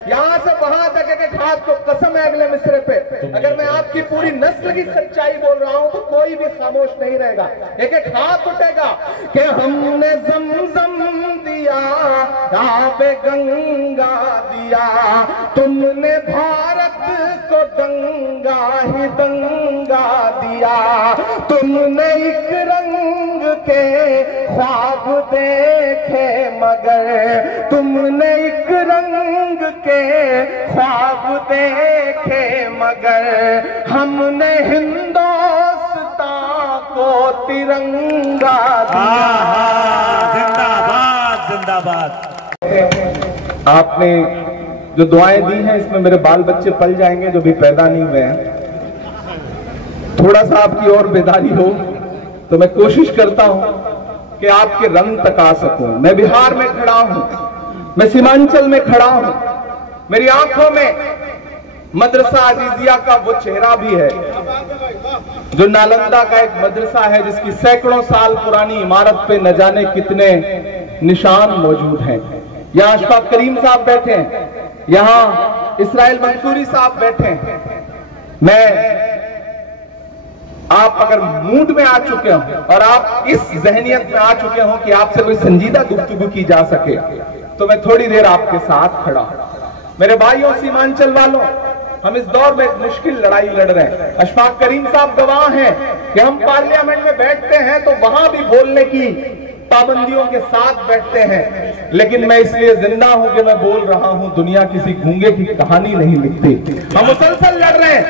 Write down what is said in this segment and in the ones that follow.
यहाँ से वहां तक एक हाथ को कसम है अगले मिसरे पे, अगर मैं आपकी पूरी नस्ल की सच्चाई बोल रहा हूं तो कोई भी खामोश नहीं रहेगा। एक एक हाथ उठेगा कि हमने ज़मज़म दिया, आबे गंगा दिया, तुमने भारत को दंगा ही दंगा दिया, तुमने एक रंग के ख्वाब देखे मगर तुमने एक रंग के ख्वाब देखे मगर हमने हिंदुस्तान को तिरंगा दिया। जिंदाबाद जिंदाबाद। आपने जो दुआएं दी हैं इसमें मेरे बाल बच्चे पल जाएंगे जो भी पैदा नहीं हुए हैं। थोड़ा सा आपकी और बेदारी हो तो मैं कोशिश करता हूं कि आपके रंग तक आ सकूं। मैं बिहार में खड़ा हूं, मैं सीमांचल में खड़ा हूं, मेरी आंखों में मदरसा अजीजिया का वो चेहरा भी है जो नालंदा का एक मदरसा है जिसकी सैकड़ों साल पुरानी इमारत पे न जाने कितने निशान मौजूद हैं। यहाँ अशफाक करीम साहब बैठे हैं, यहाँ इसराइल मंसूरी साहब बैठे हैं। मैं आप अगर मूड में आ चुके हो और आप इस जहनियत में आ चुके हो कि आपसे कोई संजीदा गुफ्तगू की जा सके तो मैं थोड़ी देर आपके साथ खड़ा हूं। मेरे भाइयों सीमांचल वालों, हम इस दौर में एक मुश्किल लड़ाई लड़ रहे हैं। अशफाक करीम साहब गवाह हैं कि हम पार्लियामेंट में बैठते हैं तो वहां भी बोलने की पाबंदियों के साथ बैठते हैं, लेकिन मैं इसलिए जिंदा हूं कि मैं बोल रहा हूं। दुनिया किसी गूंगे की कहानी नहीं लिखती। हम मुसलसल लड़ रहे हैं,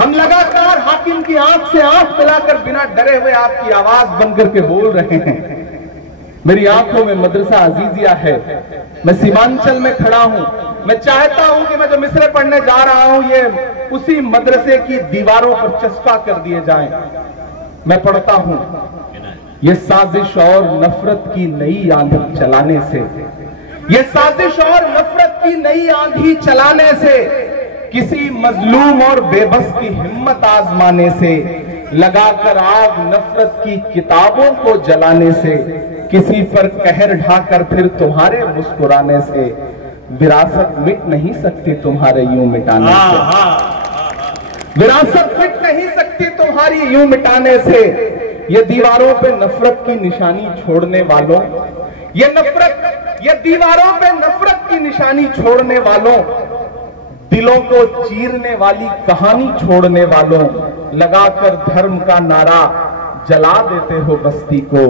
हम लगातार हाकिम की आंख से आंख मिलाकर बिना डरे हुए आपकी आवाज बनकर के बोल रहे हैं। मेरी आंखों में मदरसा अजीजिया है, मैं सीमांचल में खड़ा हूं। मैं चाहता हूं कि मैं जो मिसरे पढ़ने जा रहा हूं ये उसी मदरसे की दीवारों पर चस्पा कर दिए जाएं। मैं पढ़ता हूं, ये साजिश और नफरत की नई आंधी चलाने से, ये साजिश और नफरत की नई आंधी चलाने से, किसी मजलूम और बेबस की हिम्मत आजमाने से, लगाकर आग नफरत की किताबों को जलाने से, किसी पर कहर ढाकर फिर तुम्हारे मुस्कुराने से, विरासत मिट नहीं सकती तुम्हारे यूं मिटाने से, विरासत मिट नहीं सकती तुम्हारी यूं मिटाने से। ये दीवारों पे नफरत की निशानी छोड़ने वालों, ये दीवारों पे नफरत की निशानी छोड़ने वालों, दिलों को चीरने वाली कहानी छोड़ने वालों, लगाकर धर्म का नारा जला देते हो बस्ती को,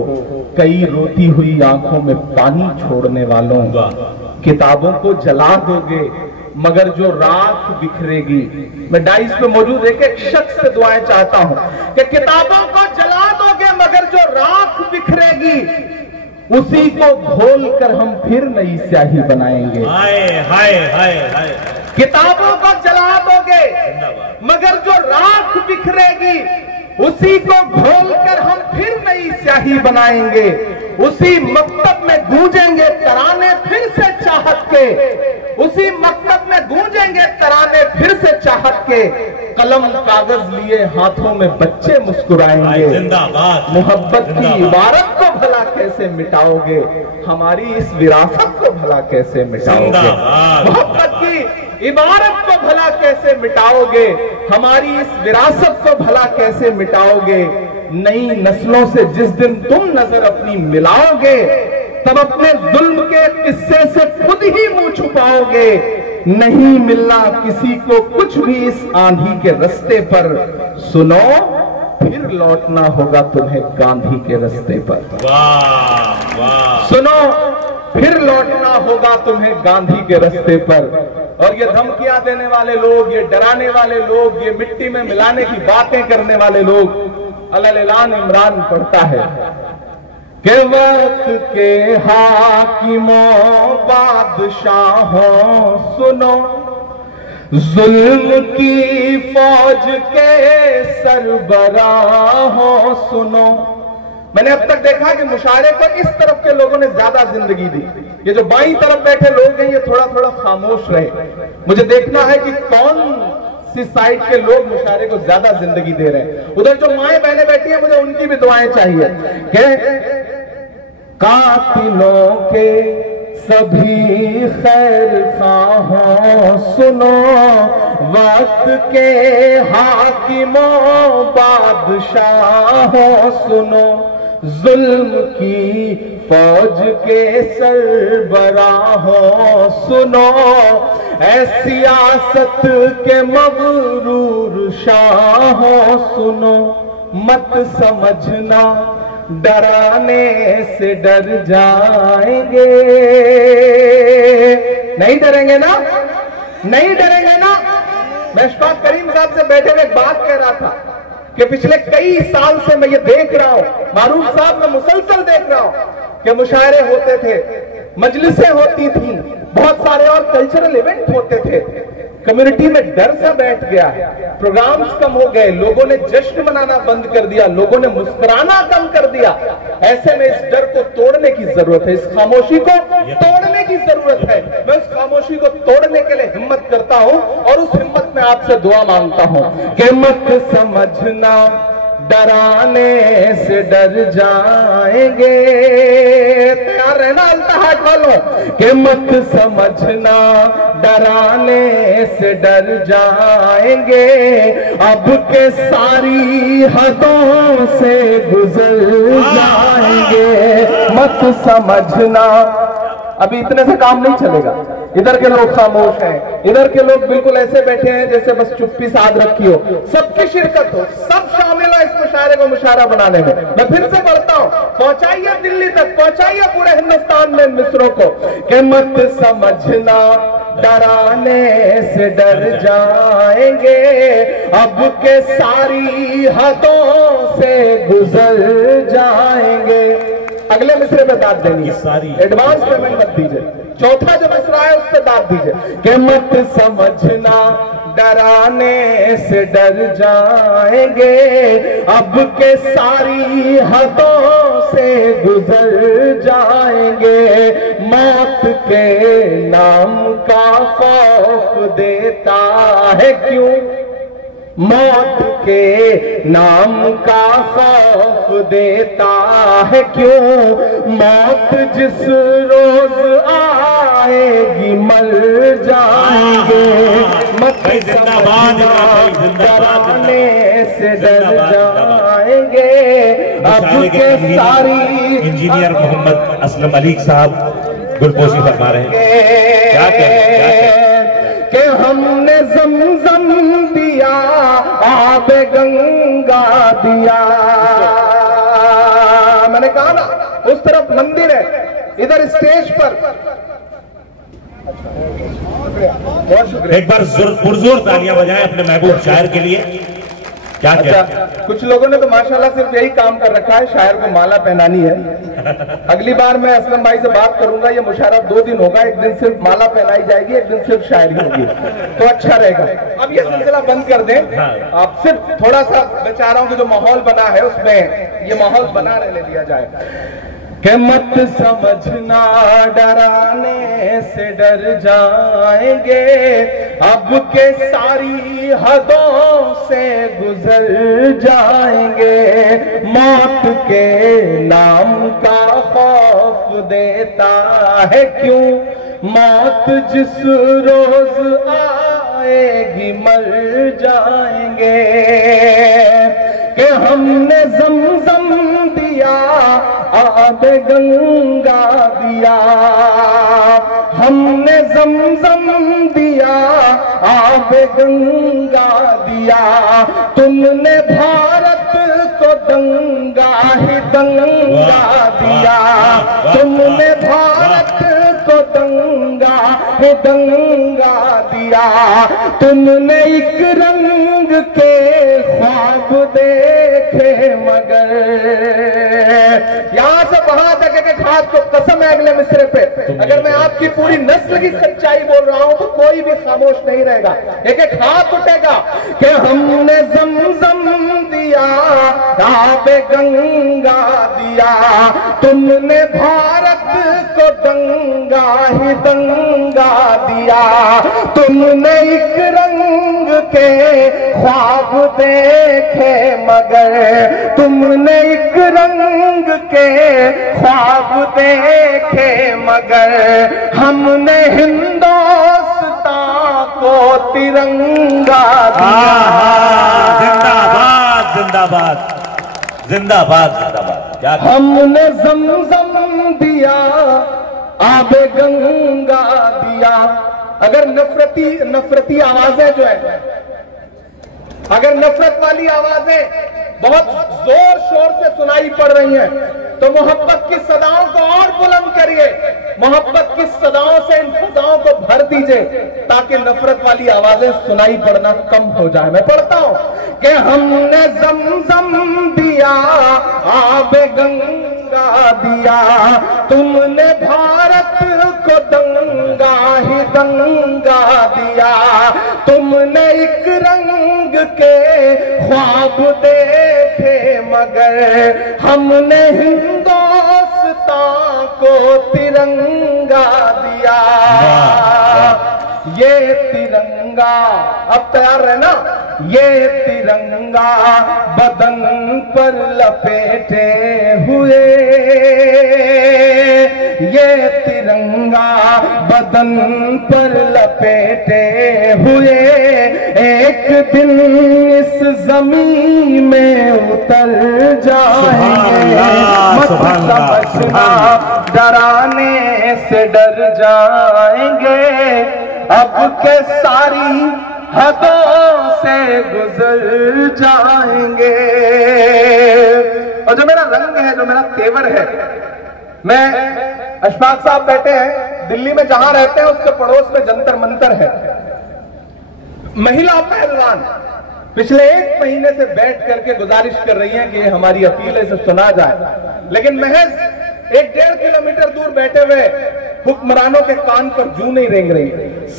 कई रोती हुई आंखों में पानी छोड़ने वालों, किताबों को जला दोगे मगर जो राख बिखरेगी। मैं डाइस पे मौजूद एक एक शख्स से दुआएं चाहता हूं कि किताबों को जला दोगे मगर जो राख बिखरेगी उसी को घोल कर हम फिर नई स्याही बनाएंगे। हाय हाय हाय हाय। किताबों को जला दोगे मगर जो राख बिखरेगी उसी को घोल कर हम फिर नई स्याही बनाएंगे। उसी मकतब में गूंजेंगे तराने फिर से चाहत के, उसी मकतब में गूंजेंगे तराने फिर से चाहत के, कलम कागज लिए हाथों में बच्चे मुस्कुराएंगे। जिंदाबाद। मोहब्बत की इबारत को भला कैसे मिटाओगे, हमारी इस विरासत को भला कैसे मिटाओगे, मोहब्बत की इबारत को भला कैसे मिटाओगे, हमारी इस विरासत को भला कैसे मिटाओगे। नई नस्लों से जिस दिन तुम नजर अपनी मिलाओगे तब अपने जुल्म के किस्से से खुद ही मुंह छुपाओगे। नहीं मिलना किसी को कुछ भी इस आंधी के रास्ते पर, सुनो फिर लौटना होगा तुम्हें गांधी के रास्ते पर। वाह वाह। सुनो फिर लौटना होगा तुम्हें गांधी के रास्ते पर। और ये धमकियां देने वाले लोग, ये डराने वाले लोग, ये मिट्टी में मिलाने की बातें करने वाले लोग, अल-ऐलान इमरान पढ़ता है कि वक्त के हाकिमों बादशाहों सुनो, जुल्म की फौज के सरबराहों सुनो। मैंने अब तक देखा कि मुशायरे को इस तरफ के लोगों ने ज्यादा जिंदगी दी, ये जो बाईं तरफ बैठे लोग हैं ये थोड़ा थोड़ा खामोश रहे। मुझे देखना है कि कौन सी साइड के लोग मुशायरे को ज्यादा जिंदगी दे रहे हैं। उधर जो माएं बहनें बैठी हैं मुझे उनकी भी दुआएं चाहिए कि कातिलों के सभी खैर खाहों सुनो, वक्त के हाकिमों बादशाहों सुनो, जुल्म की फौज के सरबराहों सुनो, ऐ सियासत के मगरूर शाहों सुनो, मत समझना डराने से डर जाएंगे। नहीं डरेंगे ना, नहीं डरेंगे ना। मैं अशफाक करीम साहब से बैठे हुए एक बात कह रहा था कि पिछले कई साल से मैं ये देख रहा हूं, मारूफ साहब मैं मुसलसल देख रहा हूं कि मुशायरे होते थे, मजलिसें होती थी, बहुत सारे और कल्चरल इवेंट होते थे। कम्युनिटी में डर सा बैठ गया है, प्रोग्राम्स कम हो गए, लोगों ने जश्न मनाना बंद कर दिया, लोगों ने मुस्कुराना कम कर दिया। ऐसे में इस डर को तोड़ने की जरूरत है, इस खामोशी को तोड़ने की जरूरत है। मैं उस खामोशी को तोड़ने के लिए हिम्मत करता हूं और उस हिम्मत में आपसे दुआ मांगता हूं कि मत समझना डराने से डर जाएंगे। तैयार रहना अल्ताहाट वालों कि मत समझना डराने से डर जाएंगे, अब के सारी हदों से गुजर जाएंगे। मत समझना, अभी इतने से काम नहीं चलेगा। इधर के लोग खामोश हैं, इधर के लोग बिल्कुल ऐसे बैठे हैं जैसे बस चुप्पी साध रखी हो। सबकी शिरकत हो, सब शामिल हो इस मुशायरे को मुशायरा बनाने में। मैं फिर से पढ़ता हूं, पहुंचाइए दिल्ली तक, पहुंचाइए पूरे हिंदुस्तान में इन मिसरों को कि मत समझना डराने से डर जाएंगे, अब के सारी हदों से गुजर जाएंगे। अगले मिसरे में दाद देनी सारी, एडवांस पेमेंट मत दीजिए। चौथा जो मिसरा है उस पर दाद दीजिए कि मत समझना डराने से डर जाएंगे, अब के सारी हदों से गुजर जाएंगे। मौत के नाम का खौफ देता है क्यों, मौत के नाम का खौफ देता है क्यों, मौत जिस रोज आएगी मर जाएंगे। मत डराने से डर जाएंगे, अब के सारी। इंजीनियर मोहम्मद असलम अली साहब गुलपोशी फरमा रहे हैं, क्या कहें कि हमने ज़मज़म दिया, आब गंगा दिया। मैंने कहा ना उस तरफ मंदिर है, इधर स्टेज पर। बहुत शुक्रिया। एक बार पुरजोर तालियां बजाएं अपने महबूब शायर के लिए। क्या अच्छा, कुछ लोगों ने तो माशाल्लाह सिर्फ यही काम कर रखा है, शायर को माला पहनानी है। अगली बार मैं असलम भाई से बात करूंगा, ये मुशायरा 2 दिन होगा, एक दिन सिर्फ माला पहनाई जाएगी, एक दिन सिर्फ शायरी होगी, तो अच्छा रहेगा। अब ये सिलसिला बंद कर दें, आप सिर्फ थोड़ा सा बेचारों का जो माहौल बना है उसमें ये माहौल बना रहने दिया जाए कि मत समझना डराने से डर जाएंगे, अब के सारी हदों से गुजर जाएंगे। मौत के नाम का खौफ देता है क्यों, मौत जिस रोज आएगी मर जाएंगे। कि हमने ज़मज़म दिया, आब गंगा दिया, हमने ज़मज़म दिया, आब गंगा दिया, तुमने भारत को दंगा ही दंगा दिया, तुमने भारत को दंगा ही दंगा दिया, तुमने एक रंग के ख्वाब देखे मगर। यहां से वहां तक एक हाथ को कसम है अगले मिसरे पे, अगर मैं आपकी पूरी नस्ल की सच्चाई बोल रहा हूं तो कोई भी खामोश नहीं रहेगा, एक एक हाथ उठेगा कि हमने ज़मज़म दिया, आब गंगा दिया, तुमने भारत को दंगा ही दंगा दिया, तुमने एक रंग के ख्वाब देखे मगर, तुमने एक रंग के ख्वाब देखे मगर हमने हिंदुस्तान को तिरंगा दिया। जिंदाबाद जिंदाबाद जिंदाबाद जिंदाबाद। हमने ज़मज़म दिया, आबे गंगा दिया। अगर नफरती आवाजें जो है, अगर नफरत वाली आवाजें बहुत जोर शोर से सुनाई पड़ रही हैं, तो मोहब्बत की सदाओं को और बुलंद करिए, मोहब्बत की सदाओं से इन फिजाओं को भर दीजिए, ताकि नफरत वाली आवाजें सुनाई पड़ना कम हो जाए। मैं पढ़ता हूं कि हमने ज़मज़म दिया, आबे गंगा दिया, तुमने भारत को दंगा ही दंगा दिया। तुमने एक रंग के ख्वाब देखे मगर हमने हिंदुस्तान को तिरंगा दिया। ये तिरंगा, अब तैयार रहना, ये तिरंगा बदन पर लपेटे हुए, ये तिरंगा बदन पर लपेटे हुए एक दिन इस जमीन में उतर जाएंगे। मत समझना डराने से डर जाएंगे, अब के सारी हदों से गुजर जाएंगे। और जो मेरा रंग है, जो मेरा तेवर है, मैं अशफाक साहब बैठे हैं दिल्ली में, जहां रहते हैं उसके पड़ोस में जंतर मंतर है। महिला पहलवान पिछले 1 महीने से बैठ करके गुजारिश कर रही हैं कि हमारी अपील है, इसे सुना जाए, लेकिन महज 1-1.5 किलोमीटर दूर बैठे हुए हुक्मरानों के कान पर जू नहीं रेंग रही।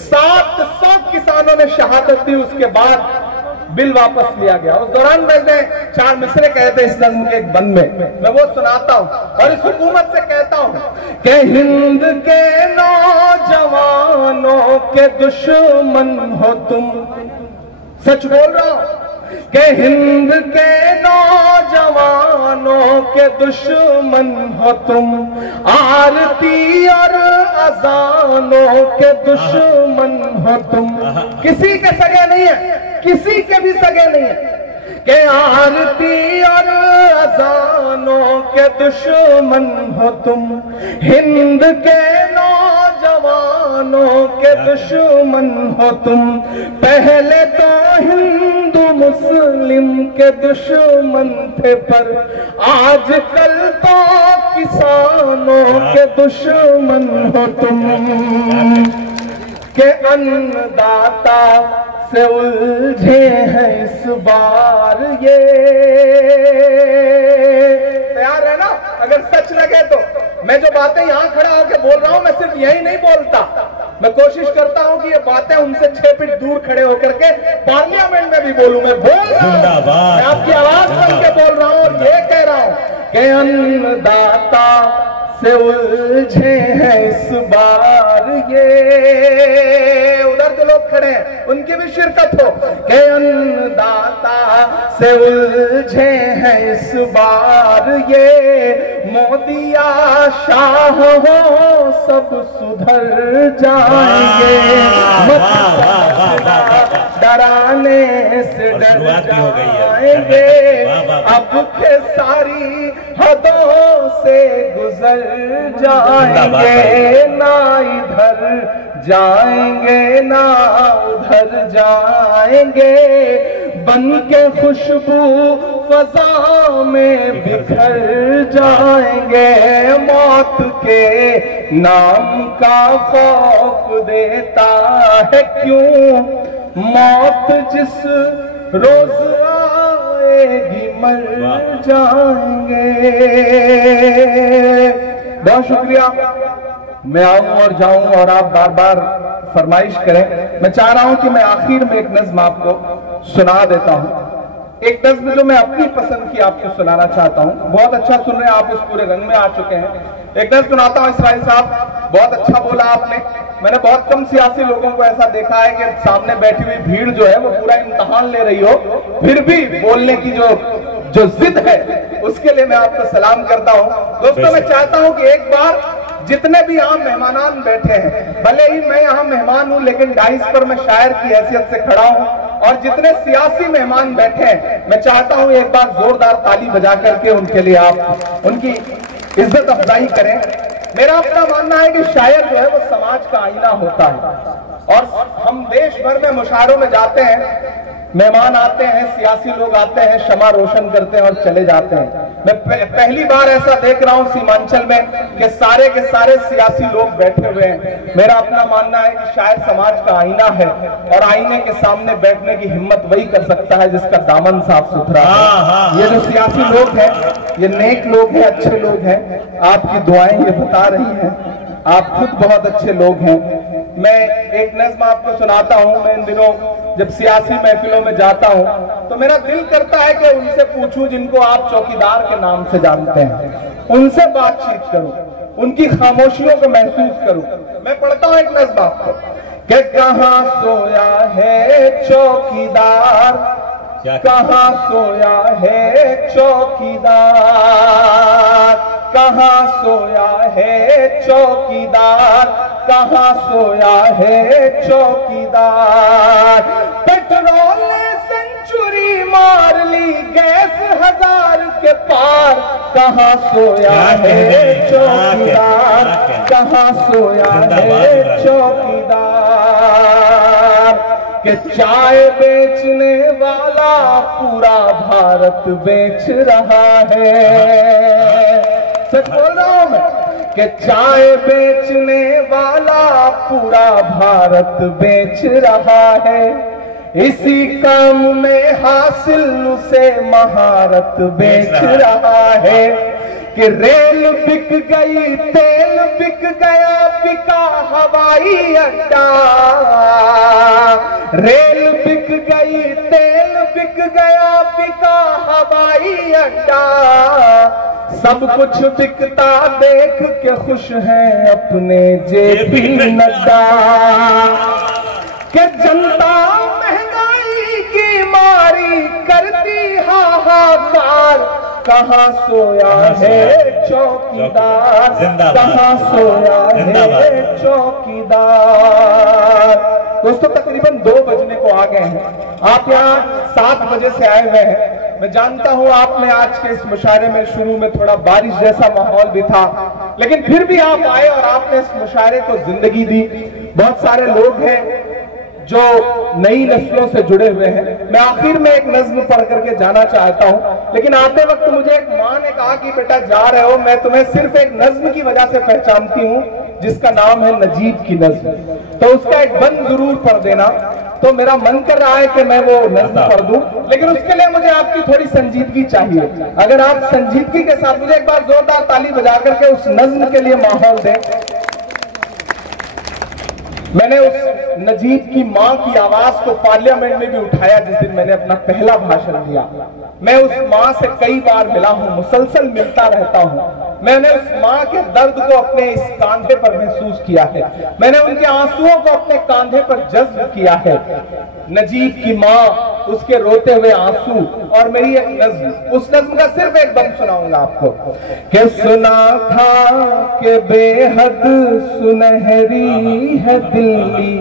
700 किसानों ने शहादत दी, उसके बाद बिल वापस लिया गया। उस दौरान मैंने 4 मिसरे कहे थे इस नज़्म के एक बंद में, मैं वो सुनाता हूं और इस हुकूमत से कहता हूं कि हिंद के नौजवानों के दुश्मन हो तुम, सच बोल रहा हूं कि हिंद के नौजवानों के दुश्मन हो तुम, आरती और अजानों के दुश्मन हो तुम। किसी के सगे नहीं है, किसी के भी सगे नहीं है कि आरती और अजानों के दुश्मन हो तुम, हिंद के नौजवानों के दुश्मन हो तुम। पहले तो हिंदू मुस्लिम के दुश्मन थे, पर आजकल तो किसानों के दुश्मन हो तुम। के अन्नदाता से उलझे हैं इस बार ये, तैयार है ना? अगर सच लगे तो मैं जो बातें यहां खड़ा होकर बोल रहा हूं, मैं सिर्फ यही नहीं बोलता, मैं कोशिश करता हूं कि ये बातें उनसे 6 फीट दूर खड़े होकर के पार्लियामेंट में भी बोलूं। मैं बोल रहा हूं, मैं आपकी आवाज बन के बोल रहा हूं और ये कह रहा हूं कि अन्नदाता से उलझे हैं इस बार ये। उधर जो लोग खड़े हैं उनकी भी शिरकत हो कि अन्नदाता से उलझे हैं इस बार ये। मोदिया शाह हो सब सुधर जाएंगे, मत डराने से डर जाएंगे, अब के सारी हदों से गुजर जाएंगे, ना इधर जाएंगे ना उधर जाएंगे, बन के खुशबू फजा में बिखर जाएंगे। मौत के नाम का खौफ देता है क्यों, मौत जिस रोज आएगी मर जाएंगे। बहुत शुक्रिया, मैं आऊं और जाऊं और आप बार बार फरमाइश करें। मैं चाह रहा हूं कि मैं आखिर में एक नज़्म आपको सुना देता हूं, एक नज़्म जो मैं अपनी पसंद की आपको सुनाना चाहता हूं। बहुत अच्छा सुन रहे हैं आप, इस पूरे रंग में आ चुके हैं। एक नज़्म सुनाता हूं। इस्माइल साहब, बहुत अच्छा बोला आपने। मैंने बहुत कम सियासी लोगों को ऐसा देखा है कि सामने बैठी हुई भीड़ जो है वो पूरा इम्तिहान ले रही हो, फिर भी बोलने की जो जो जिद है उसके लिए मैं आपको सलाम करता हूं। दोस्तों, मैं चाहता हूं कि एक बार जितने भी यहाँ मेहमान बैठे हैं, भले ही मैं यहाँ मेहमान हूं लेकिन डाइस पर मैं शायर की हैसियत से खड़ा हूं, और जितने सियासी मेहमान बैठे हैं मैं चाहता हूं एक बार जोरदार ताली बजा करके उनके लिए आप उनकी इज्जत अफजाई करें। मेरा अपना मानना है कि शायर जो है वो समाज का आईना होता है, और हम देश भर में मुशायरों में जाते हैं, मेहमान आते हैं, सियासी लोग आते हैं, शमा रोशन करते हैं और चले जाते हैं। मैं पहली बार ऐसा देख रहा हूं सीमांचल में कि सारे के सारे सियासी लोग बैठे हुए हैं। मेरा अपना मानना है कि शायद समाज का आईना है, और आईने के सामने बैठने की हिम्मत वही कर सकता है जिसका दामन साफ सुथरा है। ये जो सियासी लोग हैं ये नेक लोग हैं, अच्छे लोग हैं, आपकी दुआएं ये बता रही हैं, आप खुद बहुत अच्छे लोग हैं। मैं एक नज़्म आपको सुनाता हूं। मैं इन दिनों जब सियासी महफिलों में जाता हूं तो मेरा दिल करता है कि उनसे पूछूं जिनको आप चौकीदार के नाम से जानते हैं, उनसे बातचीत करूं, उनकी खामोशियों को महसूस करूं। मैं पढ़ता हूं एक नज़्म आपको कि कहां सोया है चौकीदार, कहां सोया है चौकीदार, कहां सोया है चौकीदार, कहां सोया है चौकीदार। पेट्रोल ने सेंचुरी मार ली, गैस 1000 के पार, कहां सोया है चौकीदार, कहां सोया है चौकीदार। कि चाय बेचने वाला पूरा भारत बेच रहा है, सच बोल रहा हूं मैं, कि चाय बेचने वाला पूरा भारत बेच रहा है। इसी काम में हासिल उसे महारत बेच रहा है। कि रेल बिक गई, तेल बिक गया, बिका हवाई अड्डा, रेल बिक गई, तेल बिक गया, बिका हवाई अड्डा। सब कुछ बिकता देख के खुश हैं अपने जेपी नड्डा। कि जनता महंगाई की मारी करती हाहाकार, कहां सोया है चौकीदार, कहां सोया है चौकीदार। दोस्तों, तकरीबन 2 बजने को आ गए हैं, आप यहाँ 7 बजे से आए हुए हैं। मैं जानता हूं आपने आज के इस मुशायरे में शुरू में थोड़ा बारिश जैसा माहौल भी था, लेकिन फिर भी आप आए और आपने इस मुशायरे को जिंदगी दी। बहुत सारे लोग हैं जो नई नस्लों से जुड़े हुए हैं। मैं आखिर में एक नज्म पढ़ करके जाना चाहता हूं, लेकिन आते वक्त मुझे एक माँ ने कहा कि बेटा जा रहे हो, मैं तुम्हें सिर्फ एक नज्म की वजह से पहचानती हूं जिसका नाम है नजीब की नज्म, तो उसका एक बंद जरूर पढ़ देना। तो मेरा मन कर रहा है कि मैं वो नज्म पढ़ दूं, लेकिन उसके लिए मुझे आपकी थोड़ी संजीदगी चाहिए। अगर आप संजीदगी के साथ मुझे एक बार जोरदार ताली बजा करके उस नज्म के लिए माहौल दें। मैंने उस नजीब की मां की आवाज को पार्लियामेंट में भी उठाया जिस दिन मैंने अपना पहला भाषण दिया। मैं उस मां से कई बार मिला हूं, मुसलसल मिलता रहता हूं। मैंने उस मां के दर्द को अपने इस कांधे पर महसूस किया है, मैंने उनके आंसुओं को अपने कांधे पर जज्ब किया है। नजीब की मां, उसके रोते हुए आंसू, और मेरी एक नज्म, उस नज्म का सिर्फ एक बंद सुनाऊंगा आपको। कि सुना था कि बेहद सुनहरी है दिल्ली,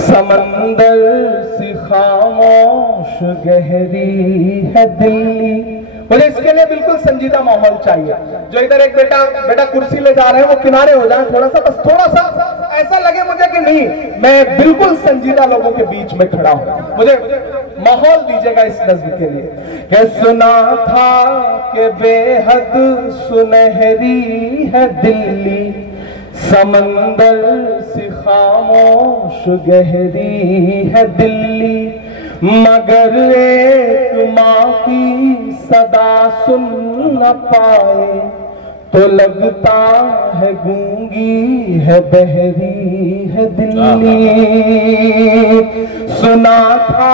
समंदर सी खामोश गहरी है दिल्ली। मुझे इसके लिए बिल्कुल संजीदा माहौल चाहिए। जो इधर एक बेटा कुर्सी ले जा रहे हैं वो किनारे हो जाए थोड़ा सा, बस थोड़ा सा ऐसा लगे मुझे कि नहीं, मैं बिल्कुल संजीदा लोगों के बीच में खड़ा हूं। मुझे माहौल दीजिएगा इस नज्म के लिए। कि सुना था कि बेहद सुनहरी है दिल्ली, समंदर सी खामोश गहरी है दिल्ली, मगर एक माँ की सदा सुन न पाए तो लगता है गूंगी है, बहरी है दिल्ली। सुना था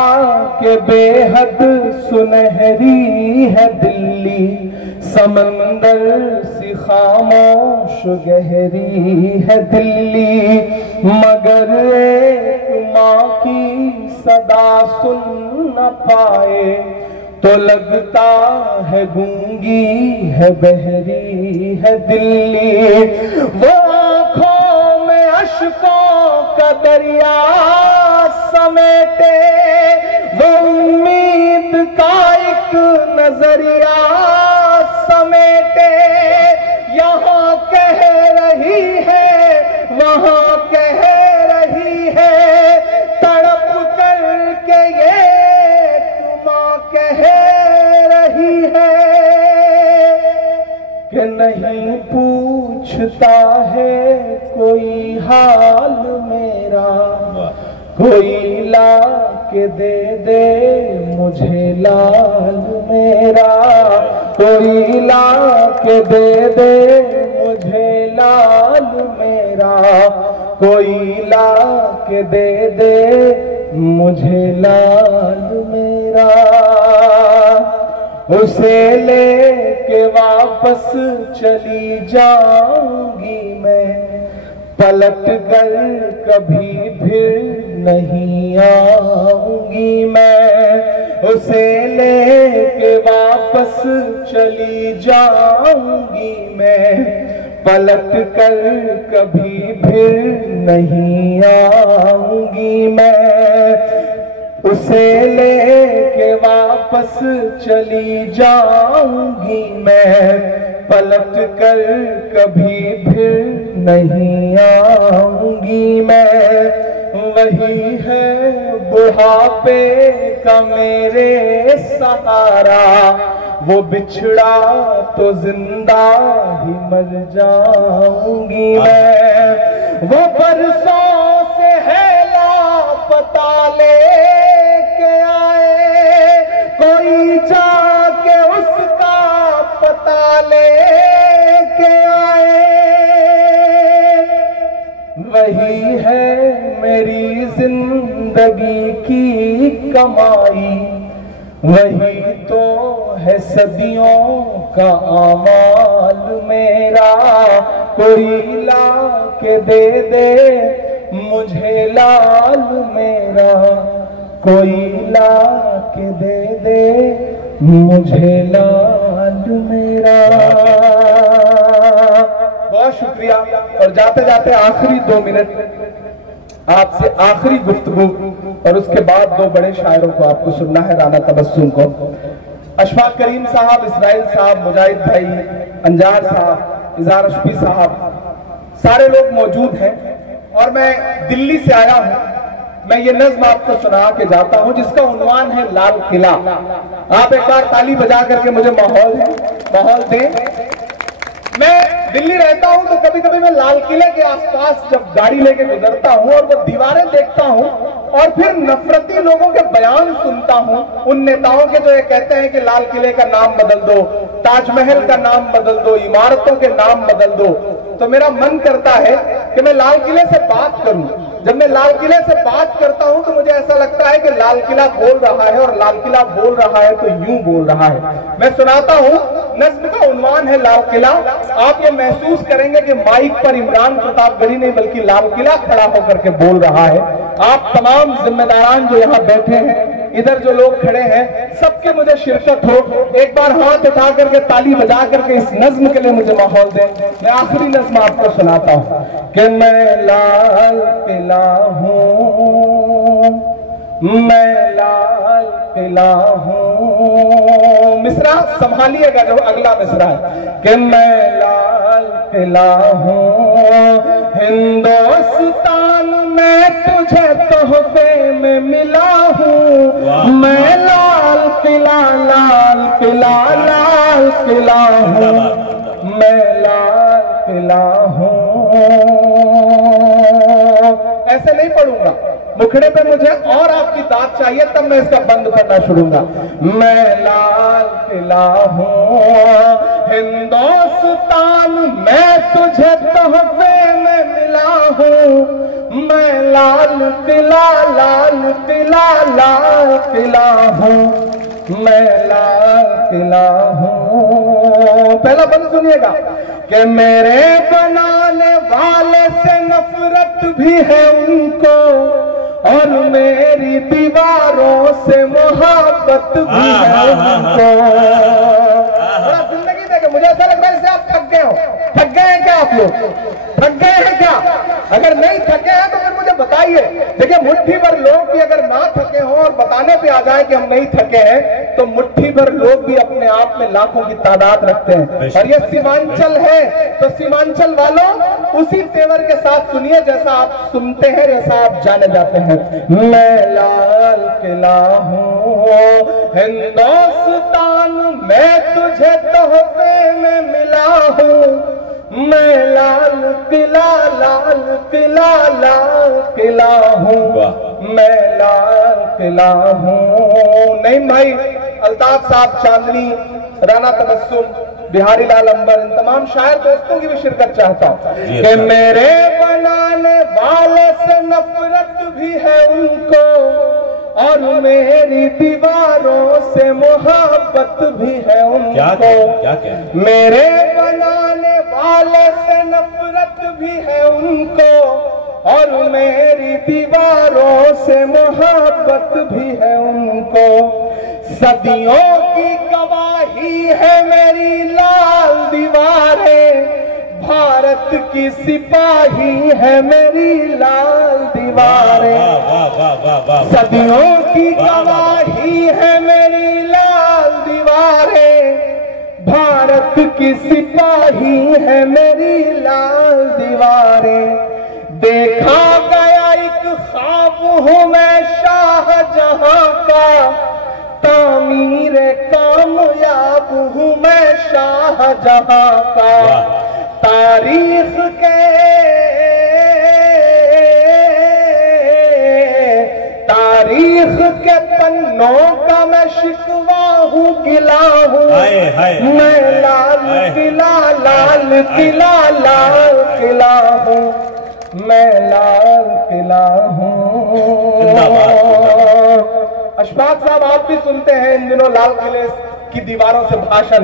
कि बेहद सुनहरी है दिल्ली, समंदर सी खामोश गहरी है दिल्ली, मगर एक माँ की सदा सुन न पाए तो लगता है गूंगी है, बहरी है दिल्ली। वो आंखों में अश्कों का दरिया समेटे, वो उम्मीद का एक नजरिया समेटे। यहाँ कह रही है, वहाँ कह रही है, तड़प करके ये माँ कह रही है कि नहीं पूछता है कोई हाल मेरा, कोई ला के दे मुझे लाल मेरा, कोई ला के दे मुझे लाल मेरा, कोई ला के दे मुझे लाल मेरा। उसे लेके वापस चली जाऊंगी मैं, पलट कर कभी फिर नहीं आऊंगी मैं। उसे लेके वापस चली जाऊंगी मैं, पलट कर कभी फिर नहीं आऊंगी मैं। उसे लेके वापस चली जाऊंगी मैं, पलट कर कभी फिर नहीं आऊंगी मैं। वही है बुढ़ापे का मेरे सहारा, वो बिछड़ा तो जिंदा ही मर जाऊंगी मैं। वो बरसों से है लापता लेके आए, कोई जाके उसका पता लेके आए। वही है मेरी जिंदगी की कमाई, वही तो है सदियों का आमाल मेरा। कोई ला के दे मुझे लाल मेरा, कोई ला के दे मुझे लाल मेरा। बहुत शुक्रिया। और जाते जाते आखिरी 2 मिनट आपसे आखिरी गुफ्तगू, और उसके बाद 2 बड़े शायरों को आपको सुनना है, राना तबस्सुम को। अशफाक करीम साहब, इसराइल साहब, मुजाहिद भाई, अंजार साहब, इज़हार अशफी साहब, सारे लोग मौजूद हैं। और मैं दिल्ली से आया हूं। मैं ये नज्म आपको सुना के जाता हूं जिसका उन्वान है लाल किला। आप एक बार ताली बजा करके मुझे माहौल दें। मैं दिल्ली रहता हूं तो कभी कभी मैं लाल किले के आसपास जब गाड़ी लेके गुजरता हूं और वो दीवारें देखता हूं और फिर नफरती लोगों के बयान सुनता हूं, उन नेताओं के जो ये कहते हैं कि लाल किले का नाम बदल दो, ताजमहल का नाम बदल दो, इमारतों के नाम बदल दो, तो मेरा मन करता है कि मैं लाल किले से बात करूं। जब मैं लाल किले से बात करता हूं तो मुझे ऐसा लगता है कि लाल किला बोल रहा है, और लाल किला बोल रहा है तो यूं बोल रहा है। मैं सुनाता हूं, नज्म का उन्वान है लाल किला। आप ये महसूस करेंगे कि माइक पर इमरान प्रतापगढ़ी नहीं बल्कि लाल किला खड़ा होकर के बोल रहा है। आप तमाम जिम्मेदारान जो यहाँ बैठे हैं, इधर जो लोग खड़े हैं, सबके मुझे शिरकत हो। एक बार हाथ उठा करके ताली बजा करके इस नज्म के लिए मुझे माहौल दें। मैं आखिरी नज्म आपको सुनाता हूं कि मैं लाल किला हूं, मैं लाल किला हूं। मिसरा संभालिएगा जो अगला मिसरा है कि मैं लाल किला हूं, हिंदुस्तान में तुझे तोहफे में मिला हूं। मैं लाल किला, लाल किला, लाल किला हूं, मैं लाल किला हूं। ऐसे नहीं पढ़ूंगा, मुखड़े पे मुझे और आपकी दाद चाहिए, तब मैं इसका बंद करना शुरूंगा। मैं लाल किला हूं, हिंदुस्तान मैं तुझे तोहफे में मिला हूं। मैं लाल किला, लाल किला, लाल किला हूं, मैं लाल किला हूं। पहला बंद सुनिएगा कि मेरे बनाने वाले से नफरत भी है उनको, और मेरी दीवारों से मोहब्बत भी है उनको। थोड़ा जिंदगी देखे, मुझे ऐसा लग रहा है जैसे आप थक गए हो। थक गए हैं क्या आप लोग? थक गए हैं क्या? अगर नहीं थके हैं तो फिर मुझे बताइए। देखिए, मुट्ठी भर लोग भी अगर ना थके हों और बताने पे आ जाए कि हम नहीं थके हैं, तो मुट्ठी भर लोग भी अपने आप में लाखों की तादाद रखते हैं। और ये सीमांचल है, तो सीमांचल वालों उसी तेवर के साथ सुनिए जैसा आप सुनते हैं, जैसा आप जाने जाते हैं। मैं लाल किला हूँ हिंदुस्तान, मैं तुझे तोहफे में मिला हूँ। मैं लाल किला हूँ, मैं लाल किला हूँ। नहीं भाई, अल्ताफ साहब चांदनी, राना तबस्सुम, बिहारी लाल अंबर, इन तमाम शायर दोस्तों की भी शिरकत चाहता हूँ कि मेरे बनाने वाले से नफरत भी है उनको, और मेरी दीवारों से मोहब्बत भी है उनको। मेरे बनाने वाले से नफरत भी है उनको, और मेरी दीवारों से मोहब्बत भी है उनको। सदियों की गवाही है मेरी लाल दीवारें, भारत की सिपाही है मेरी लाल दीवारें। सदियों की गवाही है मेरी लाल दीवारें, भारत की सिपाही है मेरी लाल दीवारें। देखा गया एक ख्वाब हूँ मैं शाहजहां का, तामीर कामयाब हूँ मैं शाहजहां का। तारीख के पन्नों का मैं शिकवा हूँ, गिला हूँ। मैं लाल किला हूँ, मैं लाल किला हूँ। अशफाक साहब, आप भी सुनते हैं इन दिनों लाल किले की दीवारों से भाषण।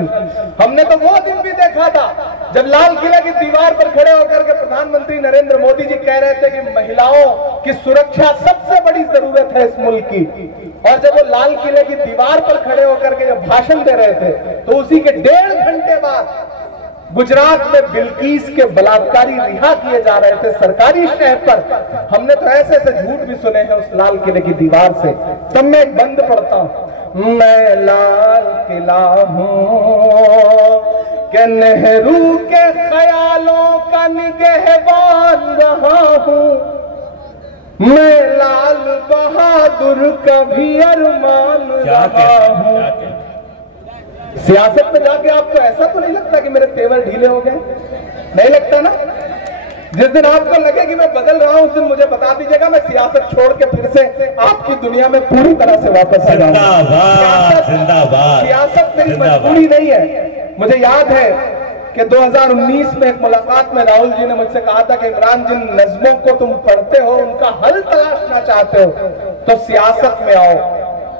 हमने तो वो दिन भी देखा था जब लाल किले की दीवार पर खड़े होकर के प्रधानमंत्री नरेंद्र मोदी जी कह रहे थे कि महिलाओं की सुरक्षा सबसे बड़ी जरूरत है इस मुल्क की। और जब वो लाल किले की दीवार पर खड़े होकर के जब भाषण दे रहे थे, तो उसी के 1.5 घंटे बाद गुजरात में बिल्किस के बलात्कारी रिहा किए जा रहे थे सरकारी शहर पर। हमने तो ऐसे ऐसे झूठ भी सुने हैं उस लाल किले की दीवार से। तब मैं एक बंद पढ़ता हूं, मैं लाल किला हूं कि नेहरू के ख्यालों का निगहबान रहा हूं। मैं लाल बहादुर का भी अरमान रहा हूं। सियासत में जाके आपको ऐसा तो नहीं लगता कि मेरे तेवर ढीले हो गए? नहीं लगता ना? जिस दिन आपको लगे कि मैं बदल रहा हूं, उस दिन मुझे बता दीजिएगा, मैं सियासत छोड़ के फिर से आपकी दुनिया में पूरी तरह से वापस आ जाऊंगा। सियासत मेरी मजबूरी नहीं है। मुझे याद है कि 2019 में एक मुलाकात में राहुल जी ने मुझसे कहा था कि इमरान, जिन नज़्मों को तुम पढ़ते हो उनका हल तलाशना चाहते हो तो सियासत में आओ।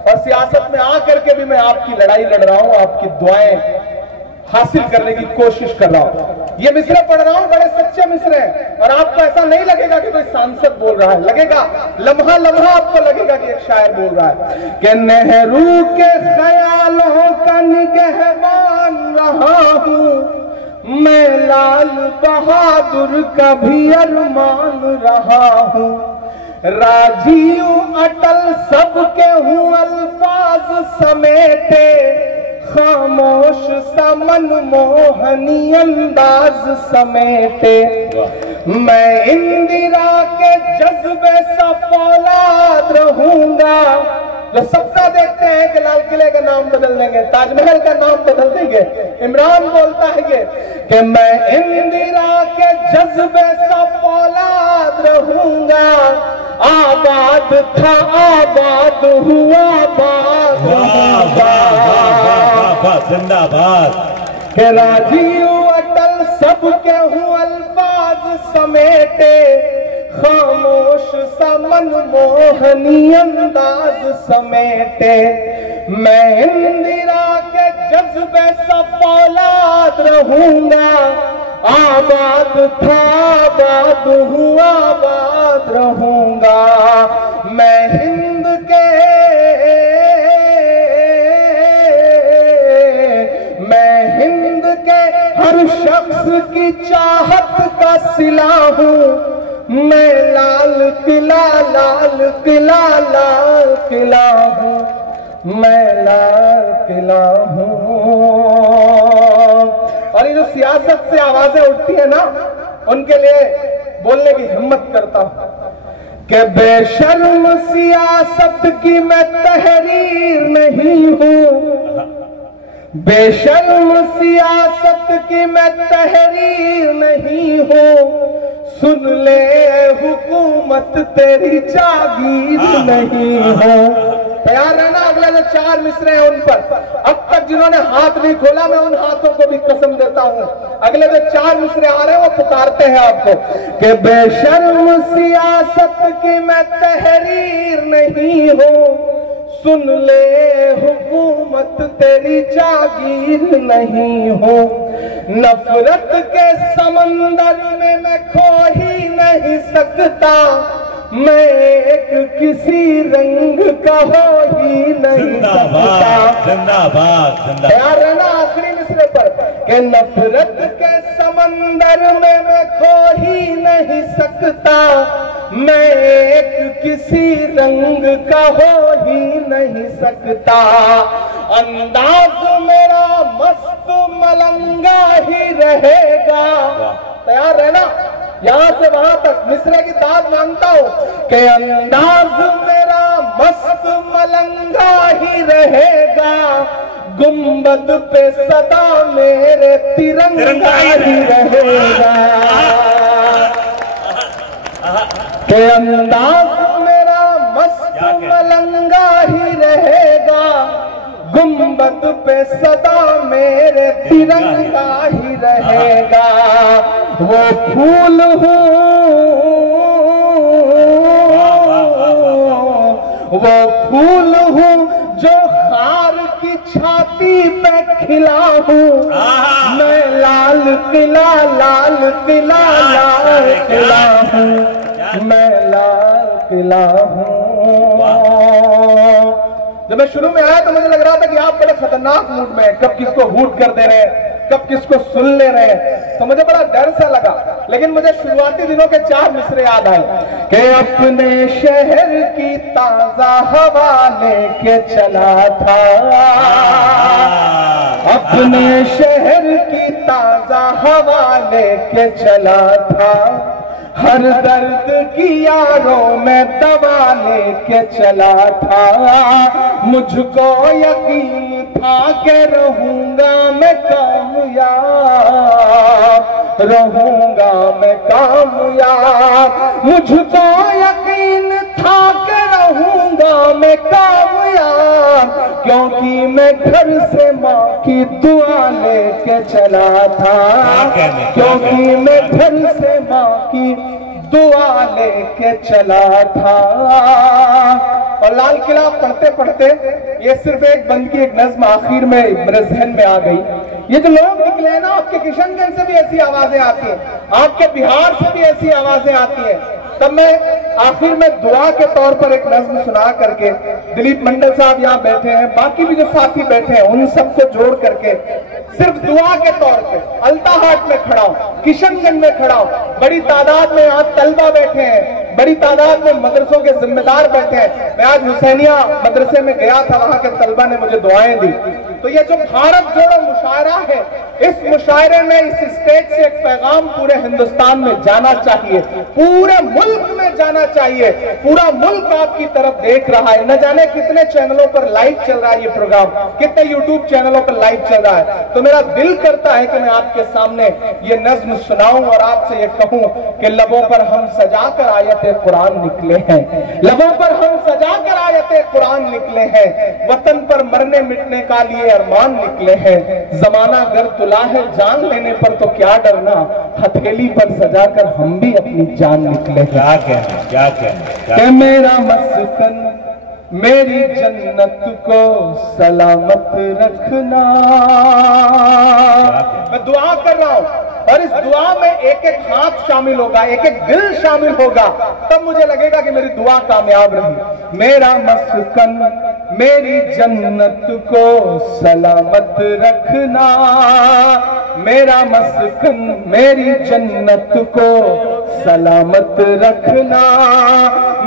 और सियासत में आकर के भी मैं आपकी लड़ाई लड़ रहा हूं, आपकी दुआएं हासिल करने की कोशिश कर रहा हूं। ये मिसरे पढ़ रहा हूं, बड़े सच्चे मिसरे हैं। और आपको ऐसा नहीं लगेगा कि कोई सांसद बोल रहा है, लगेगा लम्हा लम्हा आपको लगेगा कि एक शायर बोल रहा है कि नेहरू के ख्यालों का निगहबान रहा हूं, मैं लाल बहादुर का भी अरमान रहा हूं। राजीव अटल सबके हूँ अल्फाज समेटे, खामोश सा मनमोहनी अंदाज समेटे। मैं इंदिरा के जज्बे सा फौलाद रहूंगा, जो सपना देखते हैं कि लाल किले का नाम बदल देंगे, ताजमहल का नाम बदल देंगे। इमरान बोलता है ये कि मैं इंदिरा के जज्बे सा फौलाद रहूंगा। आबाद था आबाद हुआ, आबाद जिंदाबाद। के राजीव अटल सबके हूँ अल्फाज समेटे, खामोश सा मनमोहनी अंदाज समेटे। मैं इंदिरा के जज्बे सा फौलाद रहूंगा। आबाद था आबाद हुआ, आबाद रहूंगा। मैं हिंद के हर शख्स की चाहत का सिला हूँ। मैं लाल किला हूँ, मैं लाल किला हूँ। और ये जो सियासत से आवाजें उठती है ना, उनके लिए बोलने की हिम्मत करता हूँ कि बेशर्म सियासत की मैं तहरीर नहीं हूँ, बेशर्म सियासत की मैं तहरीर नहीं हूँ। सुन ले हुकूमत तेरी जागीर नहीं हो। तैयार रहना अगले जो 4 मिसरे हैं उन पर। अब तक जिन्होंने हाथ नहीं खोला मैं उन हाथों को भी कसम देता हूँ, अगले जो 4 मिसरे आ रहे हैं वो पुकारते हैं आपको कि बेशर्म सियासत की मैं तहरीर नहीं हूँ। सुन ले हुकूमत तेरी जागीर नहीं हो। नफरत के समंदर में मैं खो ही नहीं सकता, मैं एक किसी रंग का हो ही नहीं सकता। जिंदाबाद तैयार रहना आखिरी मिसरे पर कि नफरत के समंदर में मैं खो ही नहीं सकता, मैं एक किसी रंग का हो ही नहीं सकता। अंदाज मेरा मस्त मलंगा ही रहेगा। तैयार रहना, यहां से वहां तक मिसरे की दाद मांगता हूं कि अंदाज मेरा मस्त मलंगा ही रहेगा, गुंबद पे सदा मेरे तिरंगा ही रहेगा। के अंदाज मेरा मस्त मलंगा ही रहेगा, गुंबद पे सदा मेरे तिरंगा ही रहेगा। वो फूल हूँ, वो फूल हूँ जो खार की छाती पे खिला हूँ। मैं लाल किला हूँ, मैं लाल किला हूँ। जब मैं शुरू में आया तो मुझे लग रहा था कि आप बड़े खतरनाक मूड में हैं, कब किसको हूट कर दे रहे हैं, कब किसको सुन ले रहे हैं, तो मुझे बड़ा डर सा लगा। लेकिन मुझे शुरुआती दिनों के 4 मिसरे याद आए कि अपने शहर की ताजा हवा लेके चला था, अपने शहर की ताजा हवा लेके चला था, हर दर्द की यारों में दवा लेके चला था। मुझको यकीन था कि रहूंगा मैं कामयाब, रहूंगा मैं कामयाब। मुझको यकीन था कि रहूंगा मैं कामयाब, क्योंकि मैं घर से माँ की दुआ लेके चला था, क्योंकि मैं घर से माँ की दुआ लेके चला था। और लाल किला पढ़ते पढ़ते ये सिर्फ एक बंद की एक नज्म आखिर में मेरे जहन में आ गई। ये जो लोग निकले ना, आपके किशनगंज से भी ऐसी आवाजें आती हैं, आपके बिहार से भी ऐसी आवाजें आती हैं। तब मैं आखिर में दुआ के तौर पर एक नज्म सुना करके, दिलीप मंडल साहब यहाँ बैठे हैं, बाकी भी जो साथी बैठे हैं, उन सबको जोड़ करके सिर्फ दुआ के तौर पे अल्ताहाट में खड़ा हूं, किशनगंज में खड़ा हूं। बड़ी तादाद में यहाँ तलबा बैठे हैं, बड़ी तादाद में मदरसों के जिम्मेदार बैठे हैं। मैं आज हुसैनिया मदरसे में गया था, वहां के तलबा ने मुझे दुआएं दी। तो ये जो भारत जोड़ो मुशायरा है, इस मुशायरे में, इस स्टेज से एक पैगाम पूरे हिंदुस्तान में जाना चाहिए, पूरे मुल्क में जाना चाहिए। पूरा मुल्क आपकी तरफ देख रहा है, न जाने कितने चैनलों पर लाइव चल रहा है ये प्रोग्राम, कितने यूट्यूब चैनलों पर लाइव चल रहा है। तो मेरा दिल करता है कि मैं आपके सामने ये नज्म सुनाऊं और आपसे ये कहूं कि लबों पर हम सजाकर आयते कुरान निकले हैं, लबों पर हम सजाकर आयते कुरान निकले हैं, वतन पर मरने मिटने का लिए अरमान निकले हैं। जमाना अगर तुला है जान लेने पर तो क्या डरना, हथेली पर सजाकर हम भी अपनी जान निकले हैं। क्या कहना मेरा मस्कन मेरी जन्नत को सलामत रखना। मैं दुआ कर रहा हूं और इस दुआ में एक एक हाथ शामिल होगा, एक एक दिल शामिल होगा, तब मुझे लगेगा कि मेरी दुआ कामयाब रही। मेरा मस्कन मेरी जन्नत को सलामत रखना, मेरा मस्कन मेरी जन्नत को सलामत रखना।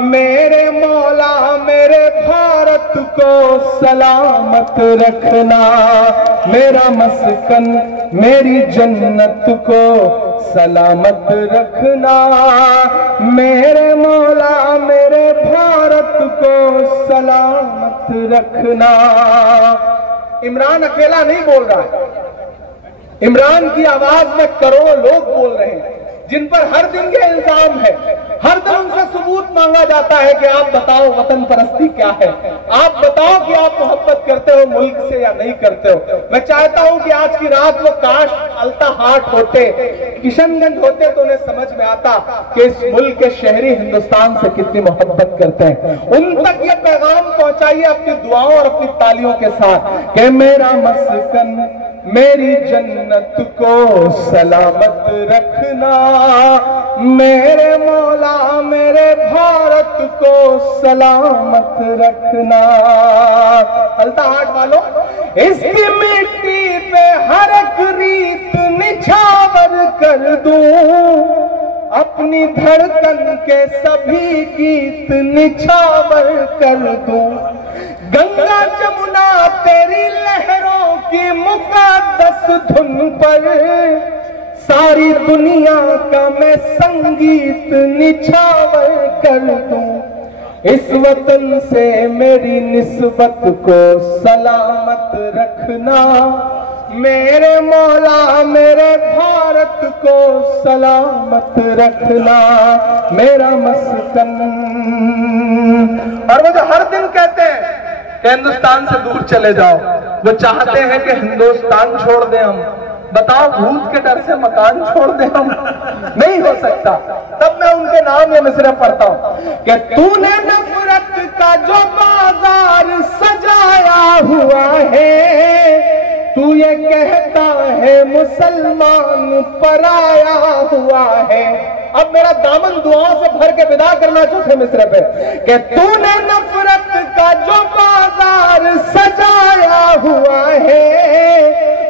मेरे मौला मेरे भारत को सलामत रखना, मेरा मस्कन मेरी जन्नत को सलामत रखना। मेरे मौला मेरे भारत को सलामत रखना। इमरान अकेला नहीं बोल रहा है, इमरान की आवाज में करोड़ों लोग बोल रहे हैं जिन पर हर दिन ये इल्जाम है। हर दिन उनसे सबूत मांगा जाता है कि आप बताओ वतन परस्ती क्या है, आप बताओ कि आप मोहब्बत करते हो मुल्क से या नहीं करते हो। मैं चाहता हूं कि आज की रात वो काश अल्ताहाट होते, किशनगंज होते, तो उन्हें समझ में आता कि इस मुल्क के शहरी हिंदुस्तान से कितनी मोहब्बत करते हैं। उन तक ये पैगाम पहुंचाइए अपनी दुआओं और अपनी तालियों के साथ कि मेरा मस्कन मेरी जन्नत को सलामत रखना, मेरे मौला मेरे भारत को सलामत रखना। अल्ताहाट वालों, इसकी मिट्टी पे हर एक रीत निछावर कर दूं, अपनी धड़कन के सभी गीत निछावर कर दूं। गंगा जमुना तेरी लहरों की मुकद्दस धुन पर सारी दुनिया का मैं संगीत निछावर कर दूं। इस वतन से मेरी निस्बत को सलामत रखना, मेरे मौला मेरे भारत को सलामत रखना, मेरा मस्कन। और वो जो हर दिन कहते हैं कि हिंदुस्तान से दूर चले जाओ, वो चाहते हैं कि हिंदुस्तान छोड़ दें हम। बताओ, भूत के डर से मकान छोड़ दें हम? नहीं हो सकता। तब मैं उनके नाम ये मिसरे पढ़ता हूं कि तूने नफरत का जो बाजार सजाया हुआ है, तू ये कहता है मुसलमान पराया हुआ है। अब मेरा दामन दुआओं से भर के विदा करना चौथे मिसरे पे कि तूने नफरत का जो बाजार सजाया हुआ है,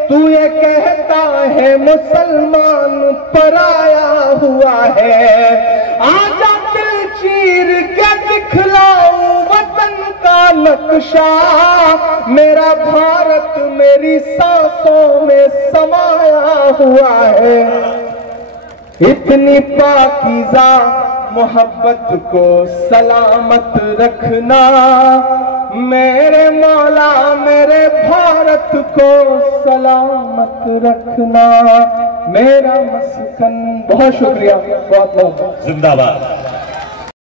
तू ये कहता है मुसलमान पराया हुआ है। आजा दिल चीर के दिखलाऊं वतन का नक्शा, मेरा भारत मेरी सांसों में समाया हुआ है। इतनी पाकीज़ा मोहब्बत को सलामत रखना, मेरे मौला मेरे भारत को सलामत रखना, मेरा मस्कन। बहुत शुक्रिया, बहुत बहुत जिंदाबाद।